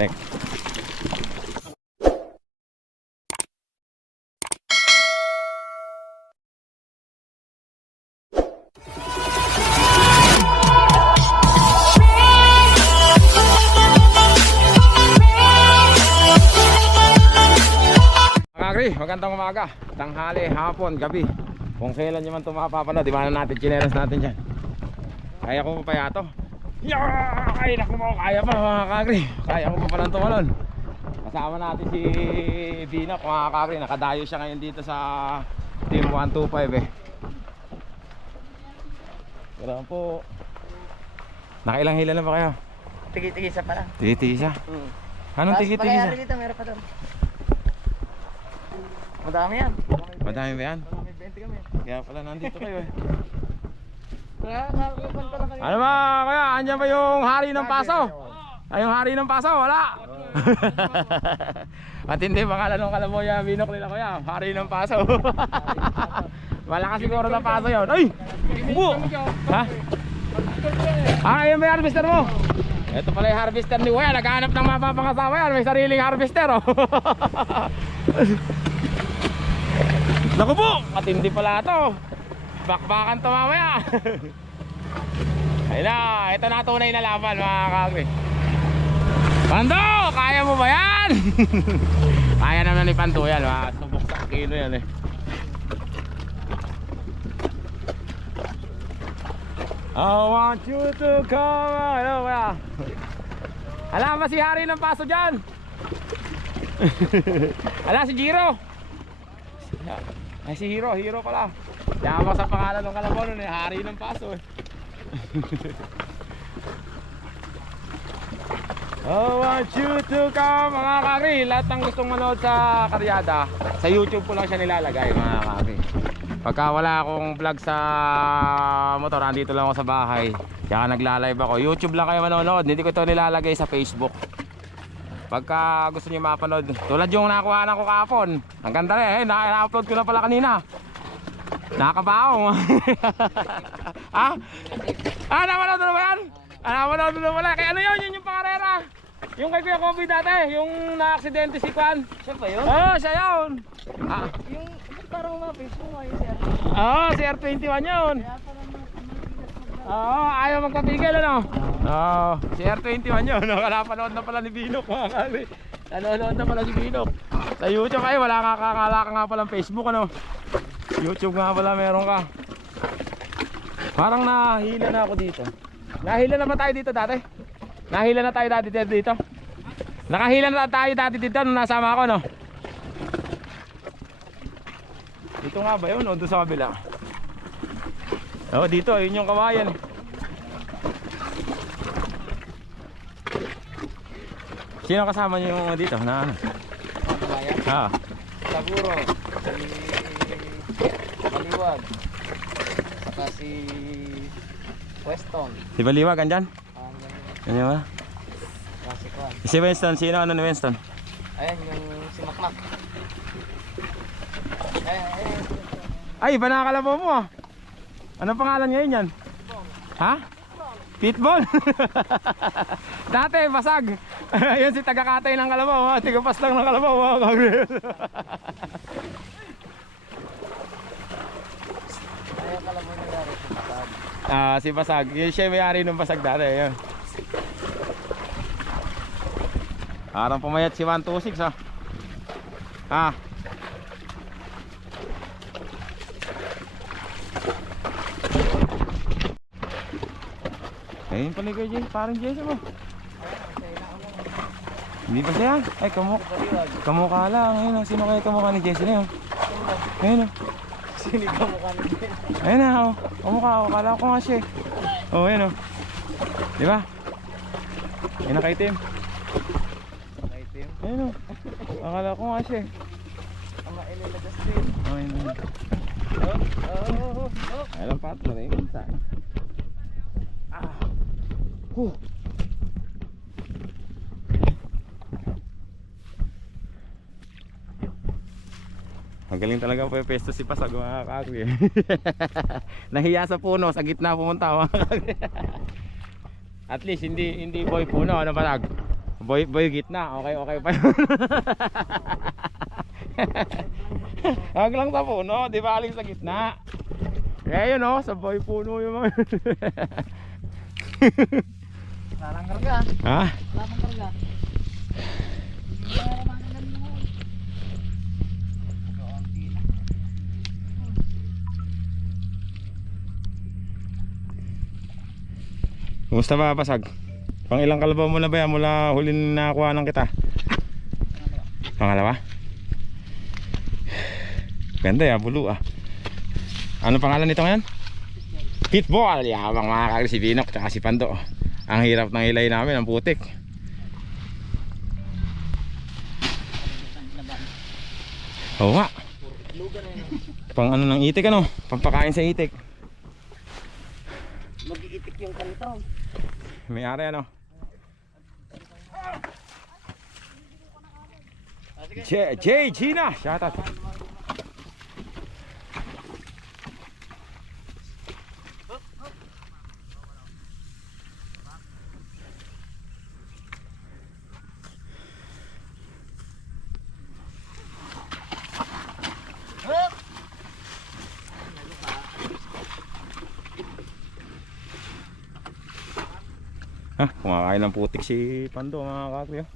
Tek. Kakri, magandang umaga, tanghali, hapon, gabi. Kung kailan nyo man ito ba na natin, chineras natin dyan. Kaya ko pa yato Yeah! Ay, naku mo, kaya pa mga kakri Kaya ko pa palang tumalon Kasama natin si Binok mga kakri Nakadayo siya ngayon dito sa Team 125 eh Wala po Nakailang hila na ba kayo? Tigi-tigi sa pala. Tigi-tigi siya Hmm. Anong tigi-tigi siya? dito, meron pa doon. Madami yan. Madami ba yan? May 20 kami. Kaya pala nandito kayo eh Kaya nakakupan pala kayo. Ano ba kuya? Andyan ba yung hari ng paso? Ay yung hari ng paso? Wala Matindi pangalan ng kalamoya binok nila kuya Hari ng paso Wala ka siguro ng paso yun Ay! Ubo! Ha? Ah, yun ba yung harvester mo? Ito pala yung harvester ni Kuya Naghahanap ng mapapangasawa yan May sariling harvester oh Naku po! Matindi pala to Bakbakan to mamaya Ayun na, ito na tunay na laban mga kagri Pando, kaya mo ba yan? kaya naman ni Pando yan, mga subok sa kilo yan eh I want you to come Ano ba? Alam ba si Hari ng paso dyan? Ala si Jiro Ay si Hero, Hero pala Yaman sa pangalan ng kalabaw nun eh, Hari ng paso eh. Oh, want you to come mga kari. Lahat ng gustong manood sa karyada Sa YouTube ko lang siya nilalagay mga kari. Pagka wala akong vlog sa motor Andito lang ako sa bahay. Kaya nagla-live ako. YouTube lang kayo manonood. Hindi ko ito nilalagay sa Facebook. Pagka gusto niyo mapanood Tulad yung nakuha ko kahapon. Ang ganda rin eh. Na- Na-upload ko na pala kanina Nakabaong Ha? Ah, napanood na ba yan? Ah, napanood na pala Kaya ano yun? Yun yung pangarera Yung kay Kuya Kobe dati Yung na-aksidente si Kwan Siya ba yun? Oo, oh, siya yun ah, Yung parang ma-face mo ngayon sir. Oo, oh, si R21 yun Kaya parang Oo, ayaw magpapigil ano? Oo, si R21 yun. Nakapanood na pala ni Binok mga kali. Nanonood na pala si Binok. Sa YouTube ay wala ka kakala ka nga palang Facebook ano. YouTube nga pala meron ka. Parang nahila na ako dito. Nahila na ba tayo dito dati? Nahila na tayo dati dito? Nakahila na tayo dati dito nung nasama ako no? Dito nga ba yun o doon sa kabila? Oh, dito, yun yung kawayan. Sino kasama niyo dito? Na ano? Ah, Saguro. Si Maliwag. Saka si Weston. si Baliwag andyan? Ang Ano ba? Kasi Kwan. Si Winston, sino ano ni Winston? Ayan yung si Makmak. Ayan, ayan. Ay, iba na akala mo ah. Anong pangalan ngayon yan? Ha? Pitbull? Dati, basag. Ayun si tagakatay ng kalabaw. ah. Tigapas lang ng kalabaw. ah. Ayan pala mo nangyari sa Basag. Ah, si Basag. Yun siya yung may-ari ng Basag dati. Ayun. Parang pumayat si 126 ah. Ah. Ayun pala kay Jay, parang Jason mo. Hindi pa siya? Ay, kamuk kamukha lang. Ayun, oh. sino kaya kamukha ni Jason na yun? Ayun, oh. Sinigaw mo ka nito. Ayun na, oh. Kamukha ako. Kala ko nga siya. eh. Oh, ayun, oh. Di ba? Ayun, nakaitim. Item. Ayun, oh. Akala ko nga siya. eh. Ang maililagas din. Oh, ayun, ayun. Oh, oh, oh. Alam pa, ito na yung isa. Ah. Huh. Magaling talaga po yung pesto si Pasag mga kakri. Nahiya sa puno, sa gitna pumunta mga. At least hindi hindi boy puno, ano Pasag? Boy, boy gitna. Okay, okay pa yun. Huwag lang sa puno, di ba aling sa gitna? Kaya yun oh, sa boy puno yung mga Larang karga. Ha? Larang karga. Kumusta ba pasag? Pang ilang kalabaw mo na ba yan mula huli na nakuha ng kita? Pangalawa? Ganda ya, bulu ah. Ano pangalan nito ngayon? Pitball! Yabang mga kagri si Binok tsaka si Pando. Ang hirap ng hilay namin, ang putik. Oo nga. Pang ano ng itik ano? Pampakain sa itik. Mag-iitik yung kanito. May ari ano? J, J, Gina! Shout out. Ha, kumakain ng putik si Pando mga kakri. oh.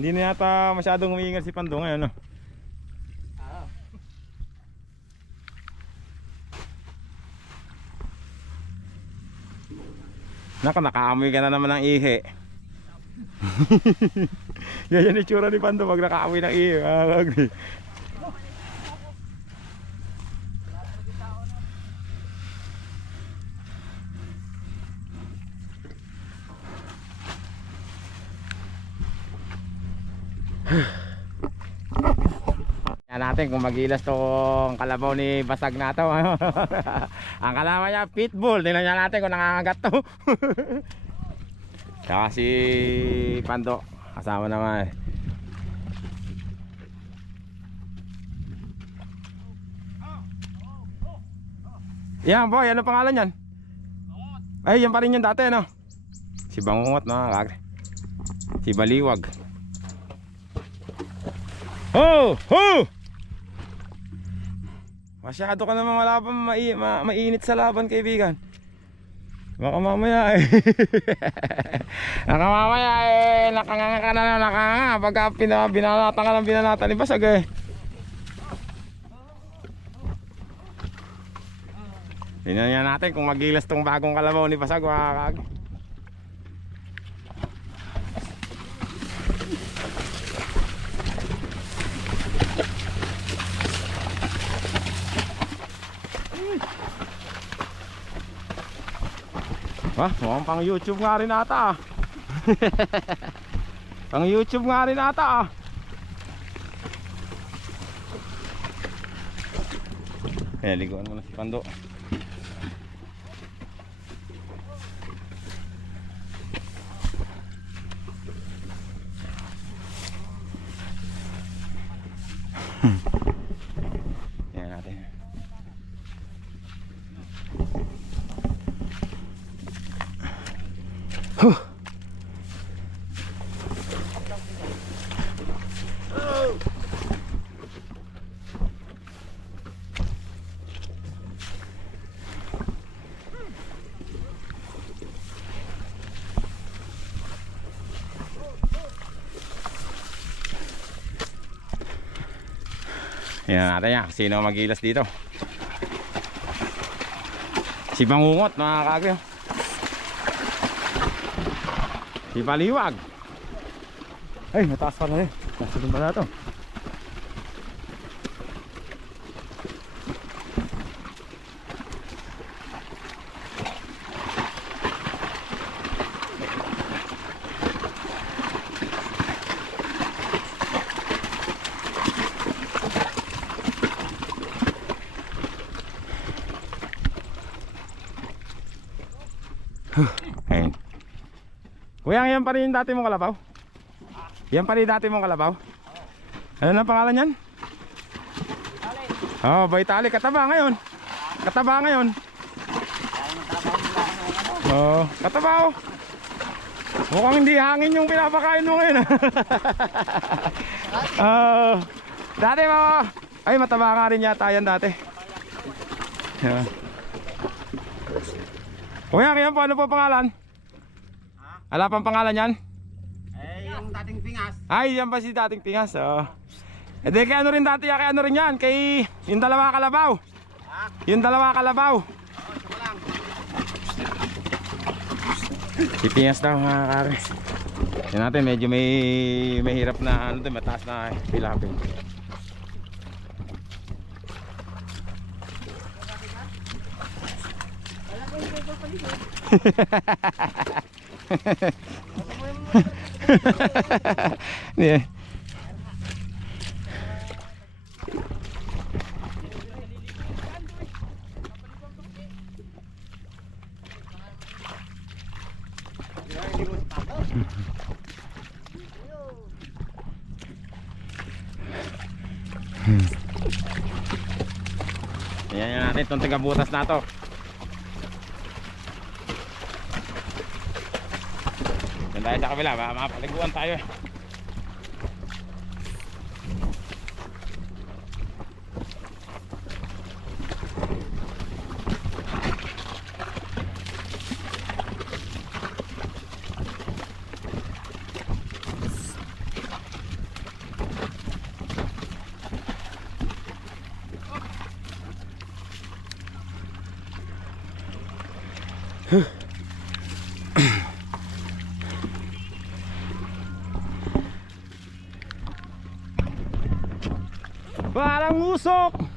Hindi na yata masyadong umiingat si Pando ngayon. No? Ah. Naka, nakaamoy ka na naman ng ihi. yan yan itsura ni Pando pag nakaamoy ng ihi mga kakri. Yan natin kung magilas tong kalabaw ni Basag na to. Ang kalaban niya, pitbull. Tingnan niya natin kung nangangagat to. Saka si Pando. Kasama naman. Yan boy, ano pangalan yan? Ay, yan pa rin yung dati, no? Si Bangungot, mga kagre. Si Baliwag. Oh! Oh! Masyado ka naman malaban mai, ma, mainit sa laban kaibigan. Baka mamaya eh. Baka mamaya eh nakanganga ka na nakanganga pagka pina, binanatan ka ng binanatan ni Basag eh. Tingnan natin kung magilas tong bagong kalabaw ni Basag mga Ah, mukhang pang YouTube nga rin ata ah. pang YouTube nga rin ata ah. Kaya liguan mo na si Pando. Yan natin. Yan natin yan. Sino magilas dito? Si Bangungot mga kagyo. Si Baliwag. Ay, mataas pa na eh. Nasa doon ba na to? Ayun. Kuya, yan pa rin yung dati mong kalabaw? Yan pa rin dati mong kalabaw? Ano na pangalan yan? Oh, Baitali. Kataba ngayon. Kataba ngayon. Oh, kataba oh. Mukhang hindi hangin yung pinapakain mo ngayon. Ah, dati mga... Ay, mataba nga rin yata yan dati. Yeah. Kuya, kaya po, ano po pangalan? Ala pang pangalan yan? Eh, yung dating pingas. Ay, yan pa si dating tingas. Oh. Eh di kay ano rin dati, kay ano rin yan, kay yung dalawa kalabaw. Ha? Yung dalawa kalabaw. Oo, ko lang. Si Tingas daw mga kare. Yan natin, medyo may mahirap na ano din, mataas na pilapin. Yeah. Ayan yan natin itong tagabutas na to. Tayo sa kabila, baka mapaliguan tayo eh. Parang usok!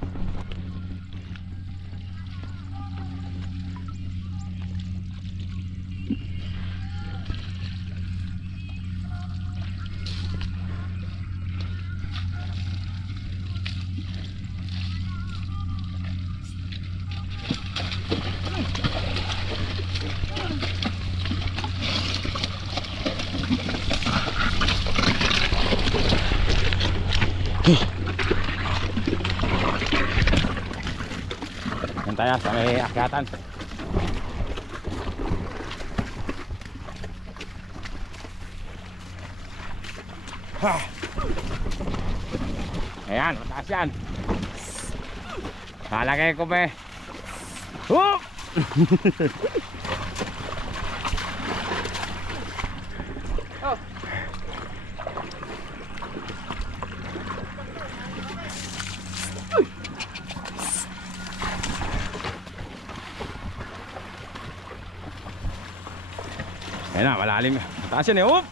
Yan tayo sa akyatan. Ha. Ayan, mataas yan. Halagay ko pa eh. Ayan na, malalim. Mataas yan eh. Oh!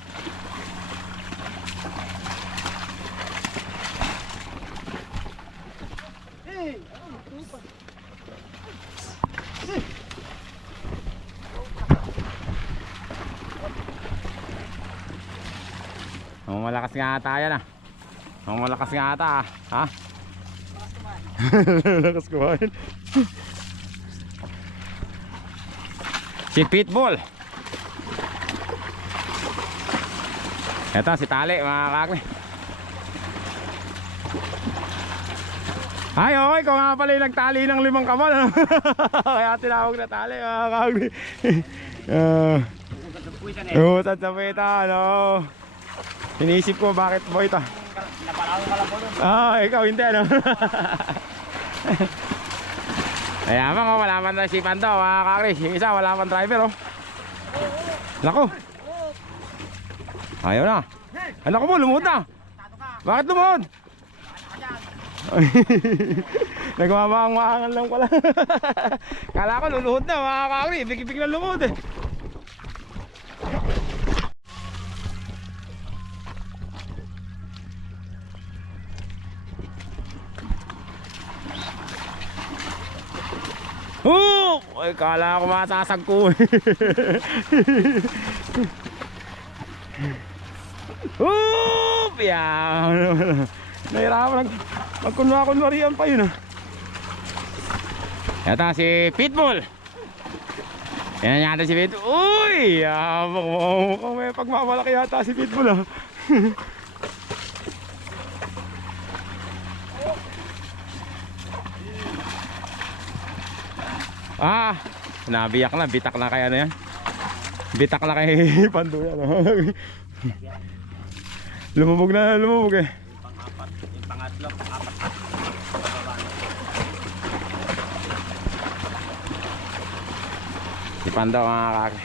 Hey! Ang malakas nga ata yan ah. Ang malakas nga ata ah. Ha? Malakas kumain. si Pitbull. Ito si Tali mga kakli. Ay, okay, kung nga pala yung nagtali ng limang kamal. ano? Kaya tinawag na tali mga kakli. Ah. Puwisan eh. Oo, tatsapita, ano. Inisip ko bakit mo ito. Napalawan ka lang po nun. Ah, ikaw hindi ano. Kaya man, oh, wala man na si Pando, mga kakri. Yung isa, wala man driver, oh. Lako. Ayaw na. Ano ko mo, lumuhod na. Bakit lumuhod? Nagmamahang-mahangan lang pala. Kala ko luluhod na, mga kakri. Bigibig na lumuhod eh. Oh! Ay, kala ko masasagko eh. Oh! Yan. Nahirapan lang. Magkunwa-kunwarihan pa yun ah. Yata si Pitbull. Yan yata si Pitbull. Uy! Yabang mo. Mukhang may pagmamalaki yata si Pitbull ah. ah, nabiyak na. Bitak na kaya na yan. Bitak na kay Pando yan. oh. Lumubog na, lumubog eh. Yung pang-apat, yung pangatlo, pang-apat. Si Pando mga kaki.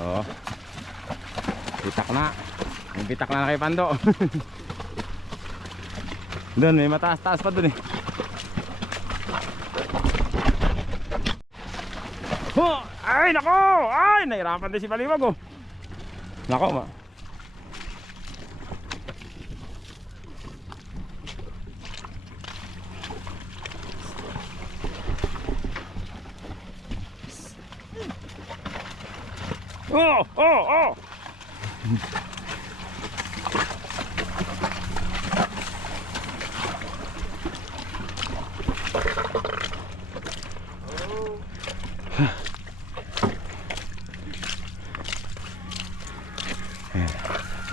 Oo. Bitak na. May bitak na kay Pando. doon, may mataas-taas pa doon eh. Oh! Ay, nako! Ay, nahirapan din si Baliwag oh. Nako, ma. Oh, oh, oh!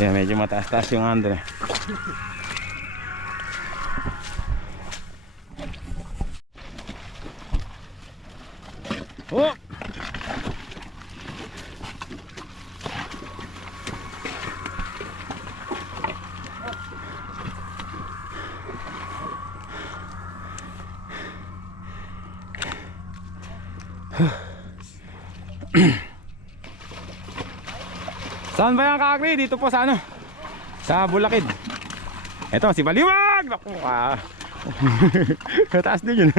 Yan, medyo mataas-taas yung Andre. Oh! Saan ba yan kakri? Dito po sa ano? Sa Bulakid. Eto, si Baliwag! Naku, ah. Mataas din yun.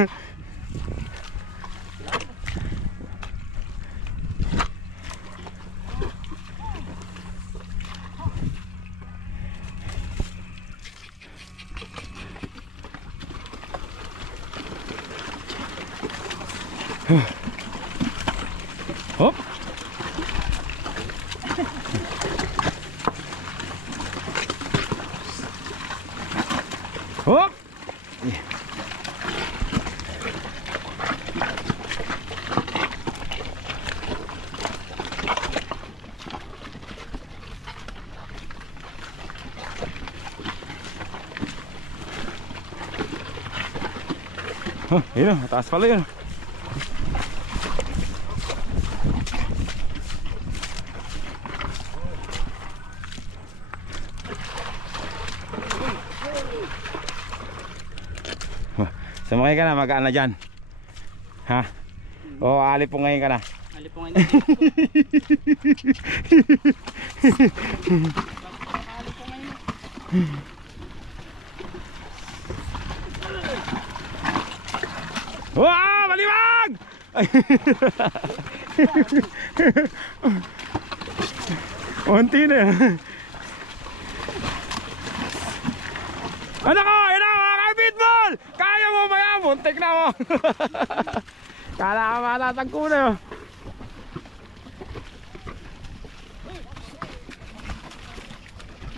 Yun o, mataas pala yun. Sumakay ka na, magaan na dyan. Ha? O, ali po ngayon ka na. Alipungan Wow! Maliwag! Ay. Unti na. Ano ko? Yan na mga ka-pitbull! Kaya mo yan? Muntik na mo. Kala ka matatagko na yun.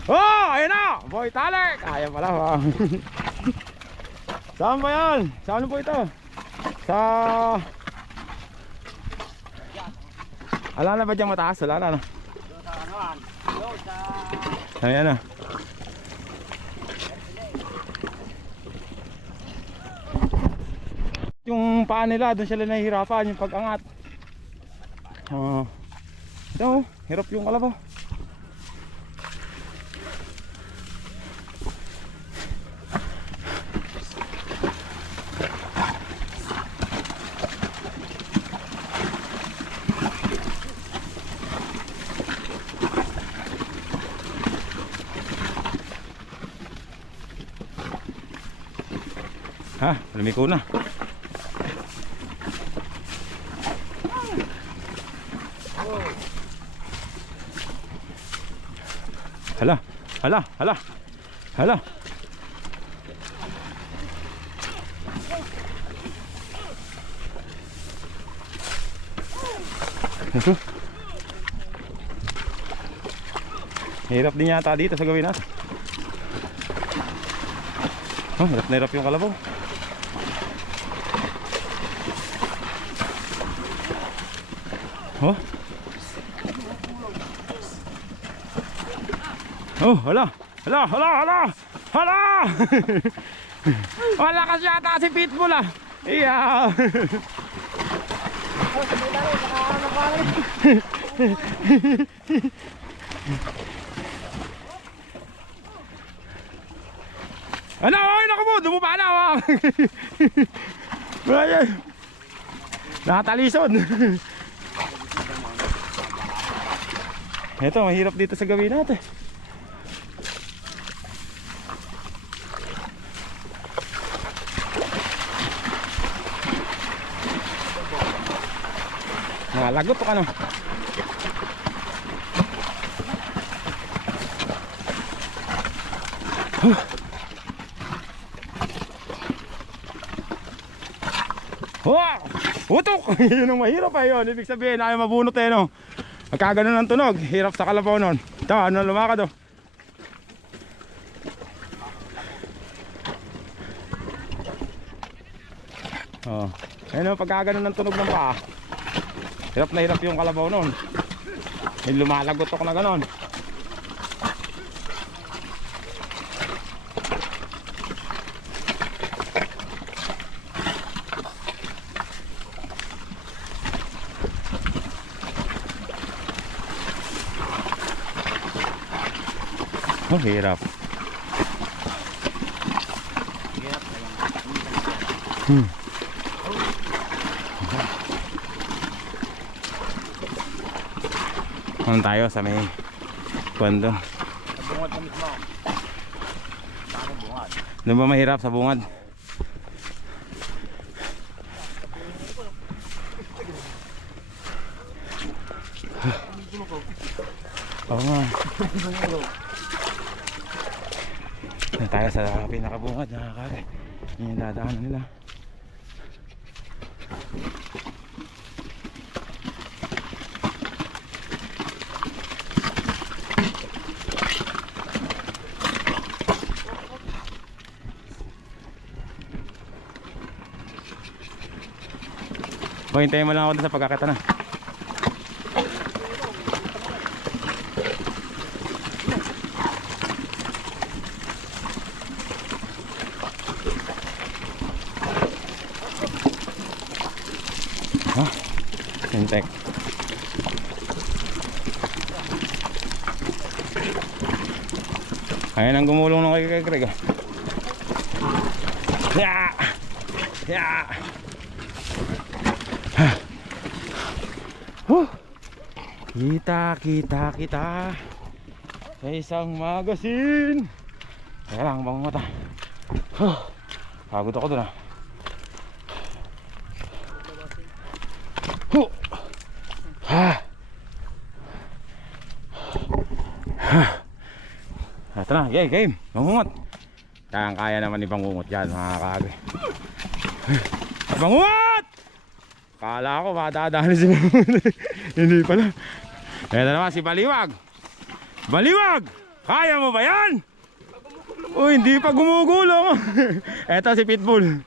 Oh! Ayun na! Boy Talik! Kaya pala ba? Saan ba yan? Saan po ito? Sa... Ala na ba dyan mataas? Wala na no? Ayan na. Yung paa nila, doon sila nahihirapan yung pag-angat. Oo. ito, oh, hirap yung kalabaw. Ha, lumiko na. Hala, hala, hala. Hala. Ito. Hirap din yata dito sa gawin natin. Oh, hirap na hirap yung kalabaw. Oh, hala. Hala, hala, hala. Hala! Wala kasi yata si Pitbull ah. Iya. Ano? Ay, naku po! Dumupa na! Wow! Ayan! Nakatalisod! Ito, mahirap dito sa gawin natin. Nalagot ka no? Wow! Utok! Yun ang mahirap pa yun. Ibig sabihin, ayaw mabunot eh no. Magkaganon ng tunog. Hirap sa kalabaw nun. Ito, ano lumakad oh. Oh. Ayun oh, pagkaganon ng tunog ng paa. Hirap na hirap yung kalabaw nun. May lumalagot ako na ganon. Oh, hirap. Hmm. Ano tayo sa may kwando? Bungad na mismo. Ang bungad? Doon ba mahirap sa bungad? Oo nga. Doon tayo sa pinakabungad nakakari. Yan yung dadaanan nila. O, hintayin mo lang ako doon sa pagkakita na. Ha? Sintek. Ayan ang gumulong ng kay kay Greg. ah. Ya! Ya! Huh. Kita, kita, Sa isang magasin Kaya lang, bang mata huh. Pagod ako dun ah huh. ha. Ha. Ito na, game, game Bangungot Kayang kaya naman ni Bangungot yan mga kagay Bangungot! Kala ko madadaan si Hindi pala. Ito naman si Baliwag. Baliwag! Kaya mo ba yan? Uy, hindi pa gumugulong. Ito si Pitbull.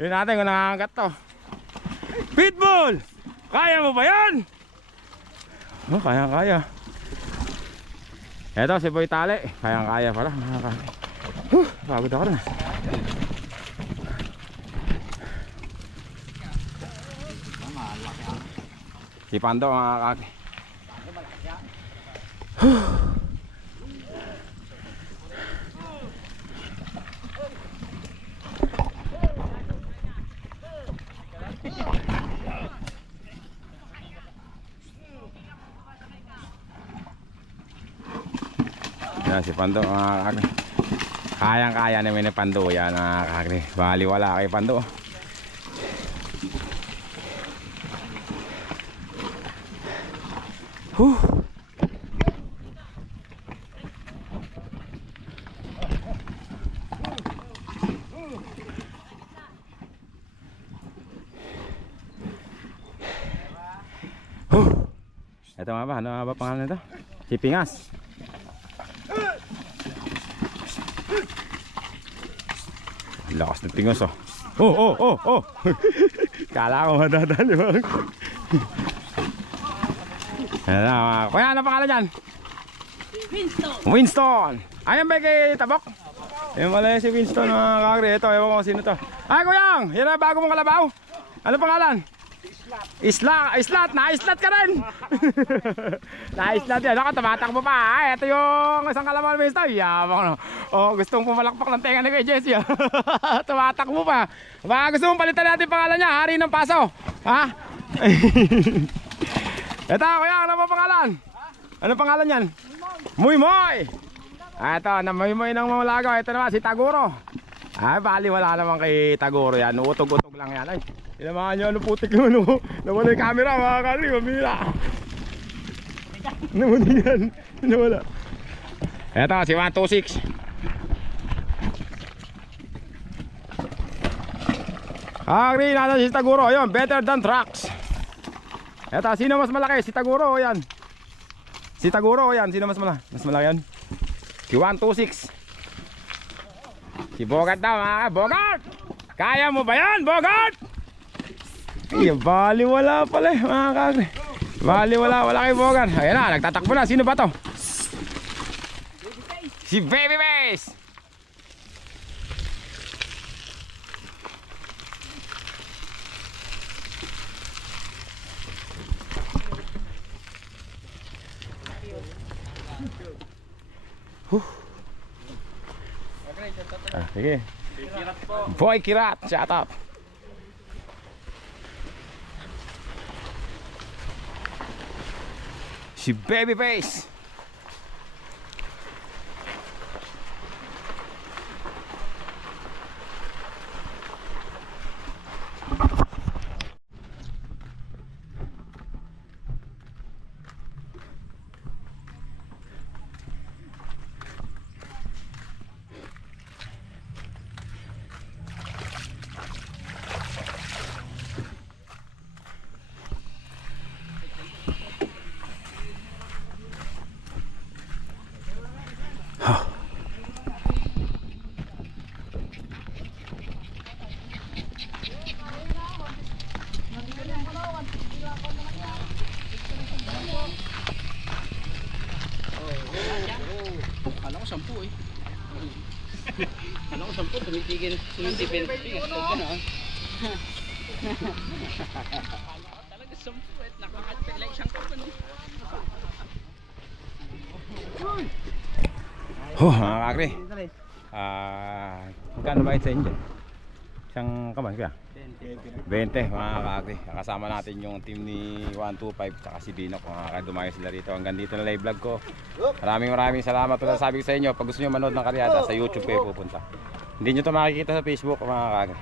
Yun natin kung nakakagat to. Pitbull! Kaya mo ba yan? Oh, kaya kaya. Ito si Boy Tale. Kaya kaya pala. Huh, pagod ako na. Si Pando mga kaki. Yan si Pando mga kaki. Kayang kaya namin ni Pando yan mga kaki. Bali wala kay Pando. Huh. Ito nga ba? Ano nga ba pangalan nito? Si Pingas. Lakas ng tingos oh. Oh, oh, oh, oh. Kala ko madadali ba? Ayan na, mga... Kuya, ano pangalan dyan? Winston. Winston. Ayan ba kay Tabok? Ayan pala si Winston mga kakri. Ito, ewan ko sino to. Ay, kuyang! Yan na bago mong kalabaw. Ano pangalan? Isla, islat, na-islat ka rin. na-islat yan. Ako, tumatakbo pa. Ay, ito yung isang kalaman mo ito. Yabang no. Oh, gustong pumalakpak ng tenga ni Jesse. ah. tumatakbo pa. Baka gusto mong palitan natin pangalan niya. Hari ng paso. Ha? ito, kuya, ano pa pangalan? Ano pangalan yan? Muy Moy. Ah, ito, na Muy Moy ng Mamalago. Ito naman, si Taguro. Ay, bali wala naman kay Taguro yan. Utog-utog lang yan. Ay, tinamaan nyo, ano putik yung ano. Nawala yung camera, mga kagri, mamila. Nawala yan. Nawala. Eto, si 126. Kagri, nasa si Taguro. Ayun, better than trucks. Eto, sino mas malaki? Si Taguro, yan. Si Taguro, yan. Sino mas malaki? Mas malaki yan? Si 126. Si Bogart daw, mga Bogart! Kaya mo ba yan, Bogart? Ay, bali wala pala eh, mga kagre. Bali wala, wala kay Bogart. Ayan na, nagtatakbo na. Sino ba to? Si Babyface! Ah, sige. Boy Kirat, shut up. Si Babyface. Kala ko sampu eh. Kala ko sampu, tumitigil, tumitigil. Talaga sampu eh, nakakatpilay siyang kapan eh. Oh, mga kakre. Ah, magkano ba sa inyo? Isang kaman kaya? 20 mga kakre. Kasama natin yung team ni 125 tsaka si Binok. Mga dumayo sila rito. Hanggang dito na live vlog ko. Maraming maraming salamat. Tulad sabi ko sa inyo, pag gusto nyo manood ng karyada, sa YouTube kayo pupunta. Hindi nyo ito makikita sa Facebook mga kagay.